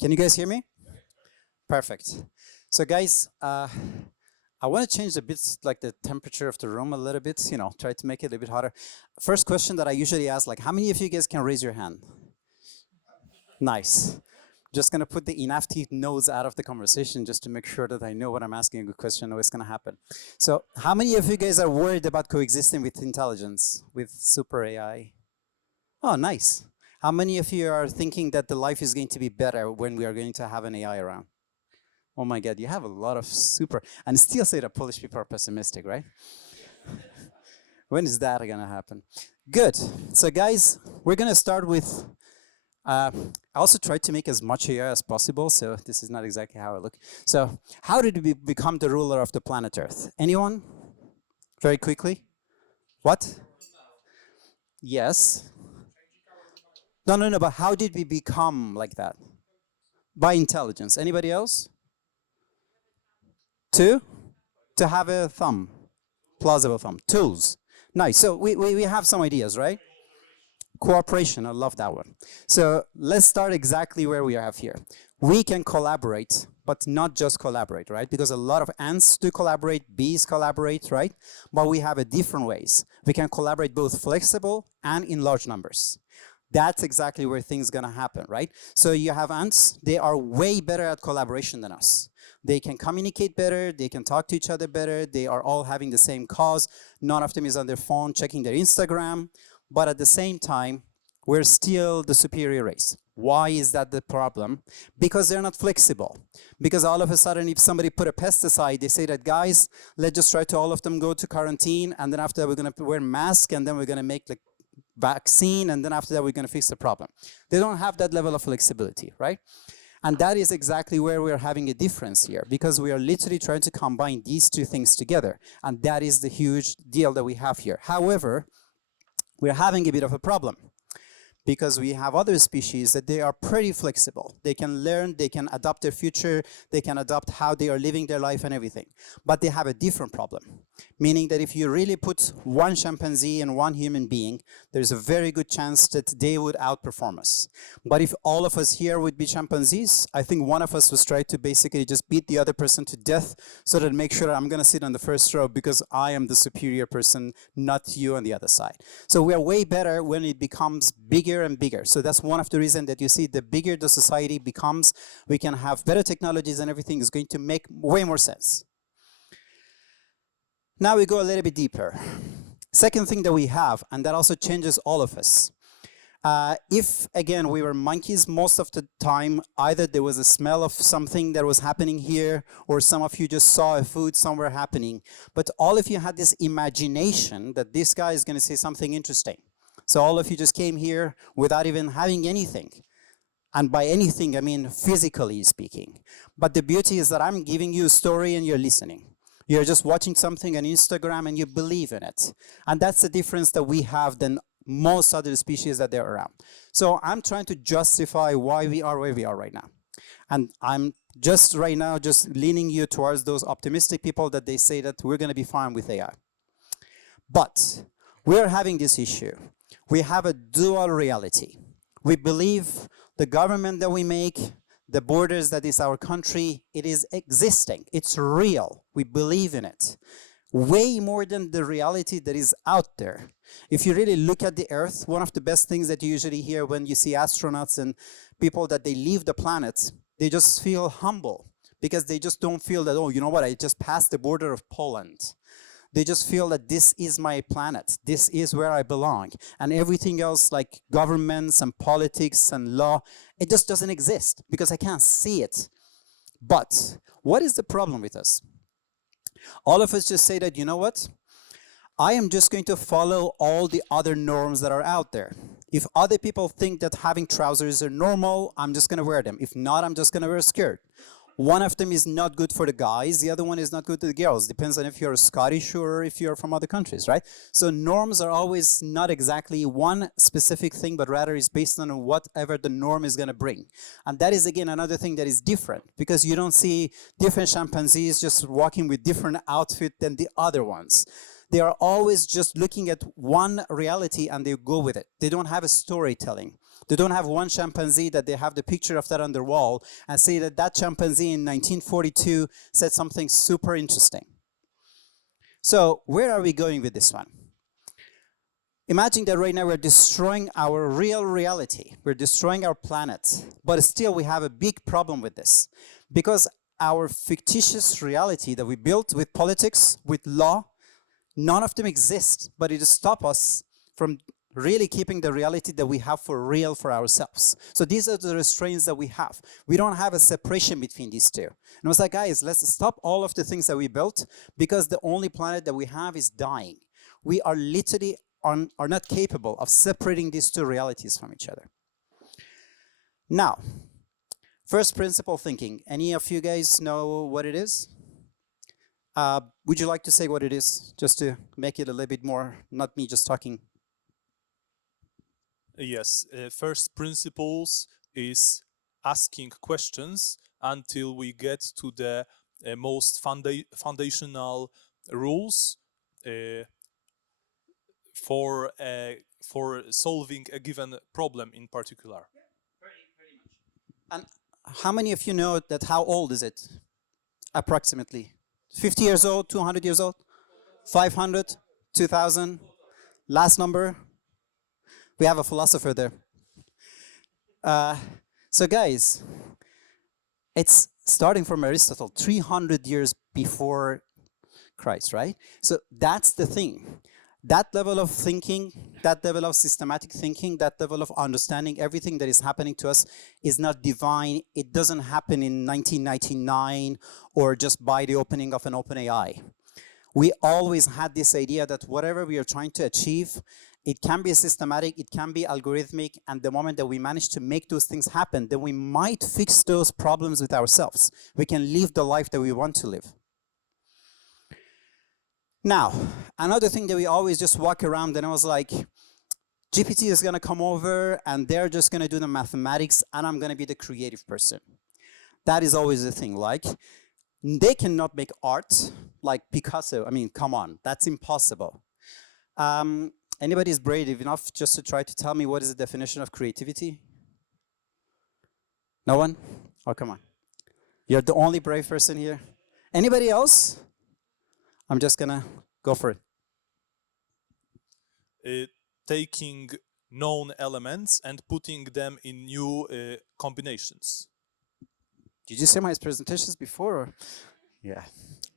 Can you guys hear me? Perfect. So guys, I want to change a bit like the temperature of the room a little bit, try to make it a bit hotter. First question that I usually ask, like, how many of you guys can raise your hand? Nice. Just gonna put the inactive nodes out of the conversation just to make sure that I know when I'm asking a good question, what's gonna happen. So how many of you guys are worried about coexisting with intelligence, with super AI? Oh, nice. How many of you are thinking that the life is going to be better when we are going to have an AI around? Oh my God, you have a lot of super, and still say that Polish people are pessimistic, right? When is that gonna happen? Good. So guys, we're gonna start with, I also tried to make as much AI as possible, so this is not exactly how I look. So how did we become the ruler of the planet Earth? Anyone? Very quickly. What? Yes. No, but how did we become like that? By intelligence. Anybody else? To have a thumb, plausible thumb. Tools. Nice. So we have some ideas, right? Cooperation. I love that one. So let's start exactly where we have here. We can collaborate, but not just collaborate, right? Because a lot of ants do collaborate, bees collaborate, right? But we have a different ways. We can collaborate both flexible and in large numbers. That's exactly where things gonna happen, right? So you have ants, they are way better at collaboration than us. They can communicate better, they can talk to each other better, they are all having the same cause. None of them is on their phone checking their Instagram, but at the same time, we're still the superior race. Why is that the problem? Because they're not flexible. Because all of a sudden, if somebody put a pesticide, they say that, guys, let's just try to all of them go to quarantine, and then after that, we're gonna wear masks, and then we're gonna make like vaccine, and then after that, we're gonna fix the problem. They don't have that level of flexibility, right? And that is exactly where we're having a difference here, because we are literally trying to combine these two things together. And that is the huge deal that we have here. However, we're having a bit of a problem, because we have other species that they are pretty flexible. They can learn, they can adapt their future, they can adapt how they are living their life and everything. But they have a different problem, meaning that if you really put one chimpanzee and one human being, there's a very good chance that they would outperform us. But if all of us here would be chimpanzees, I think one of us was trying to basically just beat the other person to death so that make sure I'm gonna sit on the first row because I am the superior person, not you on the other side. So we are way better when it becomes bigger and bigger. So that's one of the reasons that you see the bigger the society becomes, we can have better technologies and everything is going to make way more sense. Now we go a little bit deeper. Second thing that we have, and that also changes all of us. If, again, we were monkeys most of the time, either there was a smell of something that was happening here, or some of you just saw a food somewhere happening. But all of you had this imagination that this guy is going to say something interesting. So all of you just came here without even having anything. And by anything, I mean physically speaking. But the beauty is that I'm giving you a story and you're listening. You're just watching something on Instagram and you believe in it. And that's the difference that we have than most other species that they're around. So I'm trying to justify why we are where we are right now. And I'm just right now just leaning you towards those optimistic people that they say that we're going to be fine with AI. But we're having this issue. We have a dual reality. We believe the government that we make, the borders that is our country, it is existing. It's real. We believe in it. Way more than the reality that is out there. If you really look at the Earth, one of the best things that you usually hear when you see astronauts and people that they leave the planet, they just feel humble because they just don't feel that, oh, you know what, I just passed the border of Poland. They just feel that this is my planet. This is where I belong. And everything else like governments and politics and law, it just doesn't exist because I can't see it. But what is the problem with us? All of us just say that, you know what? I am just going to follow all the other norms that are out there. If other people think that having trousers are normal, I'm just going to wear them. If not, I'm just going to wear a skirt. One of them is not good for the guys, the other one is not good to the girls. Depends on if you're Scottish or if you're from other countries, right? So norms are always not exactly one specific thing, but rather is based on whatever the norm is going to bring. And that is, again, another thing that is different, because you don't see different chimpanzees just walking with different outfit than the other ones. They are always just looking at one reality and they go with it. They don't have a storytelling. They don't have one chimpanzee that they have the picture of that on their wall and say that that chimpanzee in 1942 said something super interesting. So where are we going with this one? Imagine that right now we're destroying our real reality. We're destroying our planet. But still we have a big problem with this. Because our fictitious reality that we built with politics, with law, none of them exist. But it stops us from really keeping the reality that we have for real for ourselves. So these are the restraints that we have. We don't have a separation between these two. And I was like, guys, let's stop all of the things that we built because the only planet that we have is dying. We are literally are not capable of separating these two realities from each other. Now, first principle thinking. Any of you guys know what it is? Would you like to say what it is, just to make it a little bit more, not me just talking? Yes, first principles is asking questions until we get to the most foundational rules for solving a given problem in particular. Yeah, very much. And how many of you know that how old is it, approximately? 50 years old, 200 years old, 500, 2000, last number? We have a philosopher there. So guys, it's starting from Aristotle, 300 years before Christ, right? So that's the thing. That level of thinking, that level of systematic thinking, that level of understanding everything that is happening to us is not divine. It doesn't happen in 1999 or just by the opening of an OpenAI. We always had this idea that whatever we are trying to achieve, it can be systematic, it can be algorithmic, and the moment that we manage to make those things happen, then we might fix those problems with ourselves. We can live the life that we want to live. Now, another thing that we always just walk around and I was like, GPT is gonna come over and they're just gonna do the mathematics and I'm gonna be the creative person. That is always the thing, like, they cannot make art like Picasso. I mean, come on, that's impossible. Anybody is brave enough just to try to tell me what is the definition of creativity? No one? Oh, come on. You're the only brave person here. Anybody else? I'm just gonna go for it. Taking known elements and putting them in new combinations. Did you see my presentations before? Or? Yeah.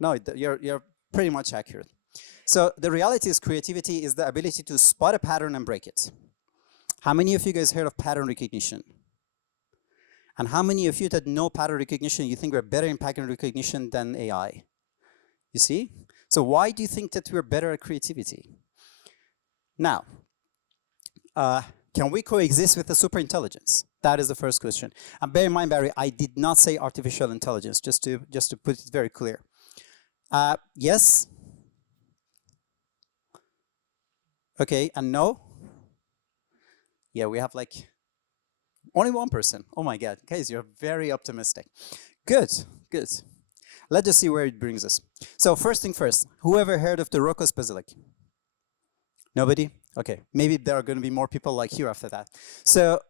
No, you're pretty much accurate. So the reality is creativity is the ability to spot a pattern and break it. How many of you guys heard of pattern recognition? And how many of you that know pattern recognition, you think we're better in pattern recognition than AI? You see? So why do you think that we're better at creativity? Now, can we coexist with the superintelligence? That is the first question. And bear in mind, Barry, I did not say artificial intelligence, just to put it very clear. Yes? Okay, and no? Yeah, we have like only one person. Oh my God, guys, you're very optimistic. Good, good. Let's just see where it brings us. So first thing first, whoever heard of the Rocco's Basilic? Nobody? Okay, maybe there are going to be more people like you after that. So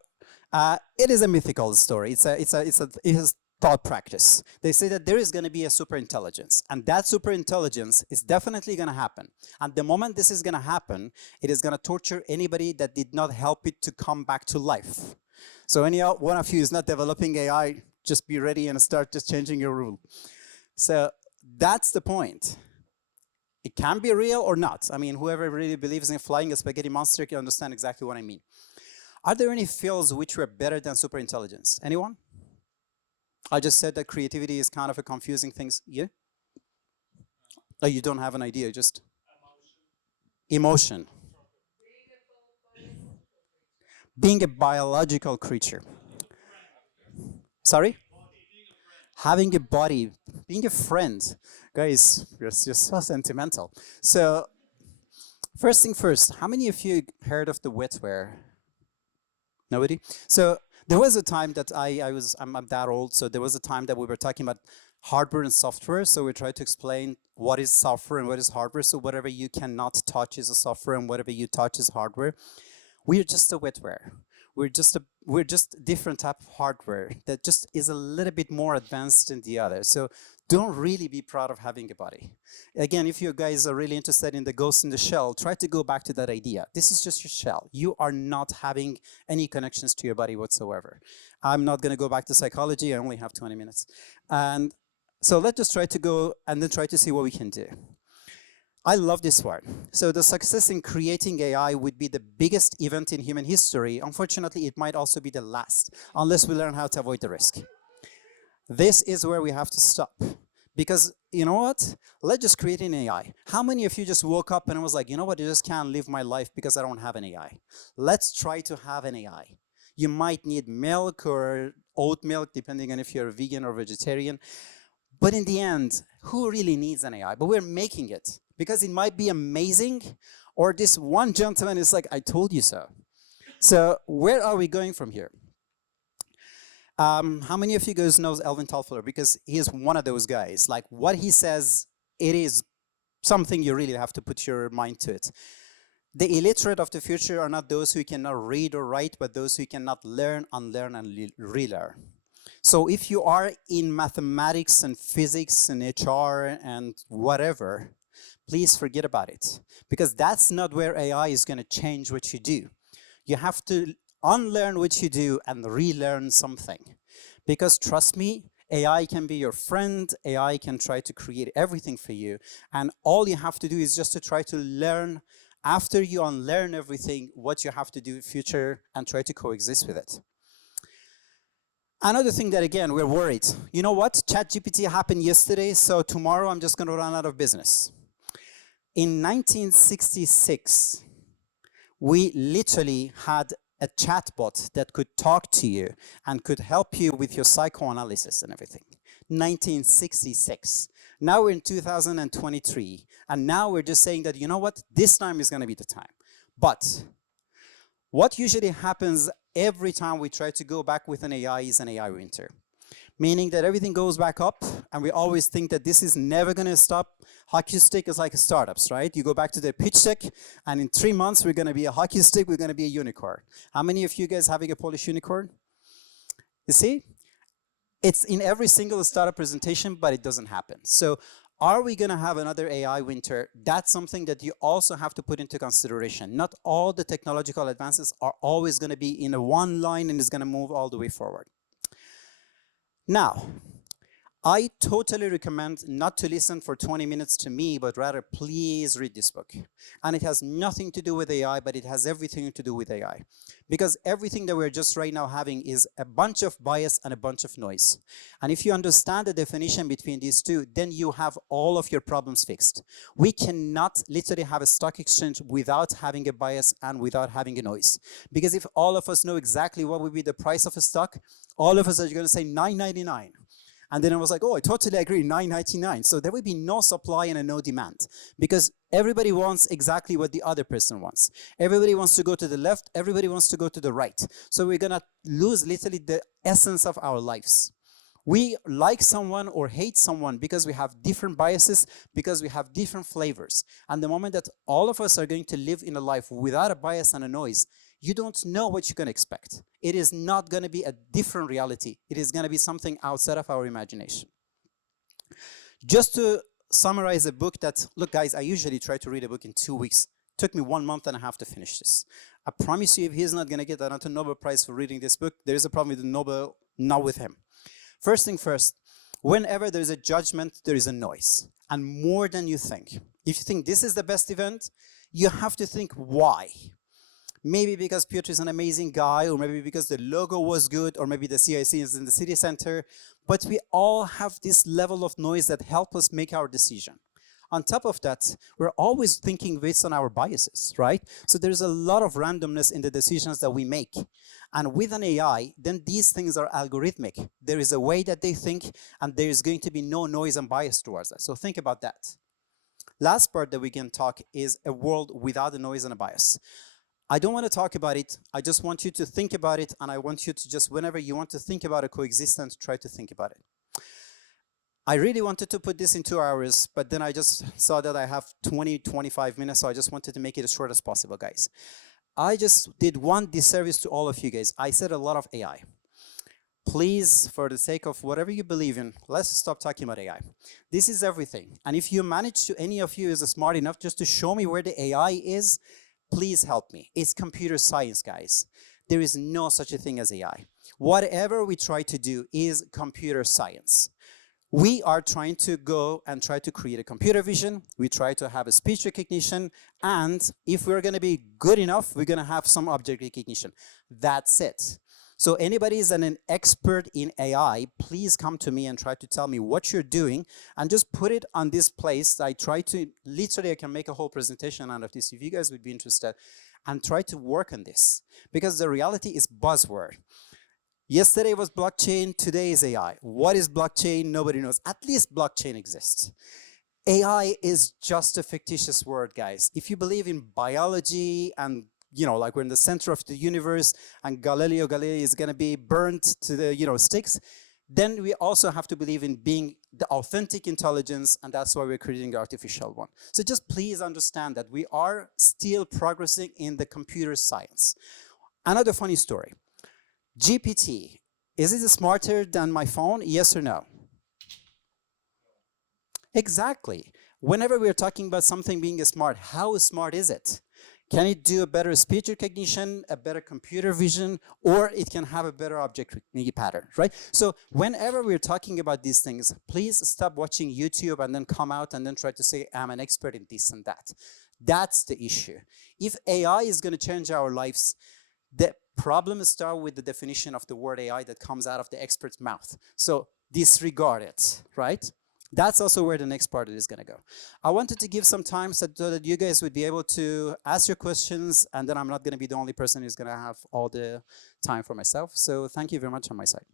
it is a mythical story. It's a thought practice. They say that there is going to be a superintelligence, and that superintelligence is definitely going to happen. And the moment this is going to happen, it is going to torture anybody that did not help it to come back to life. So any one of you is not developing AI, just be ready and start just changing your rule. So that's the point. It can be real or not. I mean, whoever really believes in flying a spaghetti monster can understand exactly what I mean. Are there any fields which were better than superintelligence? Anyone? I just said that creativity is kind of a confusing thing. Yeah? Oh, you don't have an idea, just emotion. Being a biological creature. Sorry? Having a body, being a friend. Guys, you're so sentimental. So, first thing first, how many of you heard of the wetware? Nobody? So, there was a time that I'm that old, so there was a time that we were talking about hardware and software. So we tried to explain what is software and what is hardware. So whatever you cannot touch is a software and whatever you touch is hardware. We are just a wetware. We're just different type of hardware that just is a little bit more advanced than the other. So don't really be proud of having a body. Again, if you guys are really interested in the ghost in the shell, try to go back to that idea. This is just your shell. You are not having any connections to your body whatsoever. I'm not going to go back to psychology. I only have 20 minutes. And so let's just try to go and then try to see what we can do. I love this word. So the success in creating AI would be the biggest event in human history. Unfortunately, it might also be the last, unless we learn how to avoid the risk. This is where we have to stop. Because you know what? Let's just create an AI. How many of you just woke up and was like, you know what, I just can't live my life because I don't have an AI? Let's try to have an AI. You might need milk or oat milk, depending on if you're a vegan or vegetarian. But in the end, who really needs an AI? But we're making it because it might be amazing, or this one gentleman is like, I told you so. So where are we going from here? How many of you guys knows Alvin Toffler? Because he is one of those guys. Like what he says, it is something you really have to put your mind to it. The illiterate of the future are not those who cannot read or write, but those who cannot learn, unlearn, and relearn. So if you are in mathematics and physics and HR and whatever, please forget about it. Because that's not where AI is going to change what you do. You have to unlearn what you do and relearn something. Because trust me, AI can be your friend, AI can try to create everything for you, and all you have to do is just to try to learn, after you unlearn everything, what you have to do in future and try to coexist with it. Another thing that, again, we're worried. You know what? ChatGPT happened yesterday, so tomorrow I'm just going to run out of business. In 1966, we literally had a chatbot that could talk to you and could help you with your psychoanalysis and everything. 1966. Now we're in 2023, and now we're just saying that, you know what, this time is going to be the time. But what usually happens every time we try to go back with an AI is an AI winter. Meaning that everything goes back up, and we always think that this is never going to stop. Hockey stick is like startups, right? You go back to the pitch deck, and in 3 months, we're going to be a hockey stick, we're going to be a unicorn. How many of you guys having a Polish unicorn? You see? It's in every single startup presentation, but it doesn't happen. So are we going to have another AI winter? That's something that you also have to put into consideration. Not all the technological advances are always going to be in a one line and is going to move all the way forward. Now, I totally recommend not to listen for 20 minutes to me, but rather please read this book. And it has nothing to do with AI, but it has everything to do with AI. Because everything that we're just right now having is a bunch of bias and a bunch of noise. And if you understand the definition between these two, then you have all of your problems fixed. We cannot literally have a stock exchange without having a bias and without having a noise. Because if all of us know exactly what would be the price of a stock, all of us are going to say $9.99. And then I was like, oh, I totally agree, $9.99. So there will be no supply and no demand, because everybody wants exactly what the other person wants. Everybody wants to go to the left, everybody wants to go to the right. So we're gonna lose literally the essence of our lives. We like someone or hate someone because we have different biases, because we have different flavors. And the moment that all of us are going to live in a life without a bias and a noise, you don't know what you can expect. It is not going to be a different reality. It is going to be something outside of our imagination. Just to summarize a book that, look guys, I usually try to read a book in 2 weeks. It took me 1.5 months to finish this. I promise you, if he's not going to get another Nobel Prize for reading this book, there is a problem with the Nobel, not with him. First thing first, whenever there's a judgment, there is a noise, and more than you think. If you think this is the best event, you have to think why. Maybe because Piotr is an amazing guy, or maybe because the logo was good, or maybe the CIC is in the city center. But we all have this level of noise that help us make our decision. On top of that, we're always thinking based on our biases, right? So there's a lot of randomness in the decisions that we make. And with an AI, then these things are algorithmic. There is a way that they think, and there is going to be no noise and bias towards that. So think about that. Last part that we can talk is a world without a noise and a bias. I don't want to talk about it. I just want you to think about it, and I want you to just, whenever you want to think about a coexistence, try to think about it. I really wanted to put this in 2 hours, but then I just saw that I have 20, 25 minutes, so I just wanted to make it as short as possible, guys. I just did one disservice to all of you guys. I said a lot of AI. Please, for the sake of whatever you believe in, let's stop talking about AI. This is everything. And if you manage to, any of you is smart enough just to show me where the AI is, please help me. It's computer science, guys. There is no such a thing as AI. Whatever we try to do is computer science. We are trying to go and try to create a computer vision. We try to have a speech recognition. And if we're going to be good enough, we're going to have some object recognition. That's it. So anybody is an expert in AI, please come to me and try to tell me what you're doing and just put it on this place. I try to, literally I can make a whole presentation out of this if you guys would be interested, and try to work on this, because the reality is buzzword. Yesterday was blockchain, today is AI. What is blockchain? Nobody knows. At least blockchain exists. AI is just a fictitious word, guys. If you believe in biology and like we're in the center of the universe and Galileo Galilei is going to be burnt to the, sticks, then we also have to believe in being the authentic intelligence, and that's why we're creating the artificial one. So just please understand that we are still progressing in the computer science. Another funny story. GPT, is it smarter than my phone? Yes or no? Exactly. Whenever we're talking about something being smart, how smart is it? Can it do a better speech recognition, a better computer vision, or it can have a better object pattern, right? So whenever we're talking about these things, please stop watching YouTube and then come out and then try to say, I'm an expert in this and that. That's the issue. If AI is going to change our lives, the problem starts with the definition of the word AI that comes out of the expert's mouth. So disregard it, right? That's also where the next part is going to go. I wanted to give some time so that you guys would be able to ask your questions, and then I'm not going to be the only person who's going to have all the time for myself. So thank you very much on my side.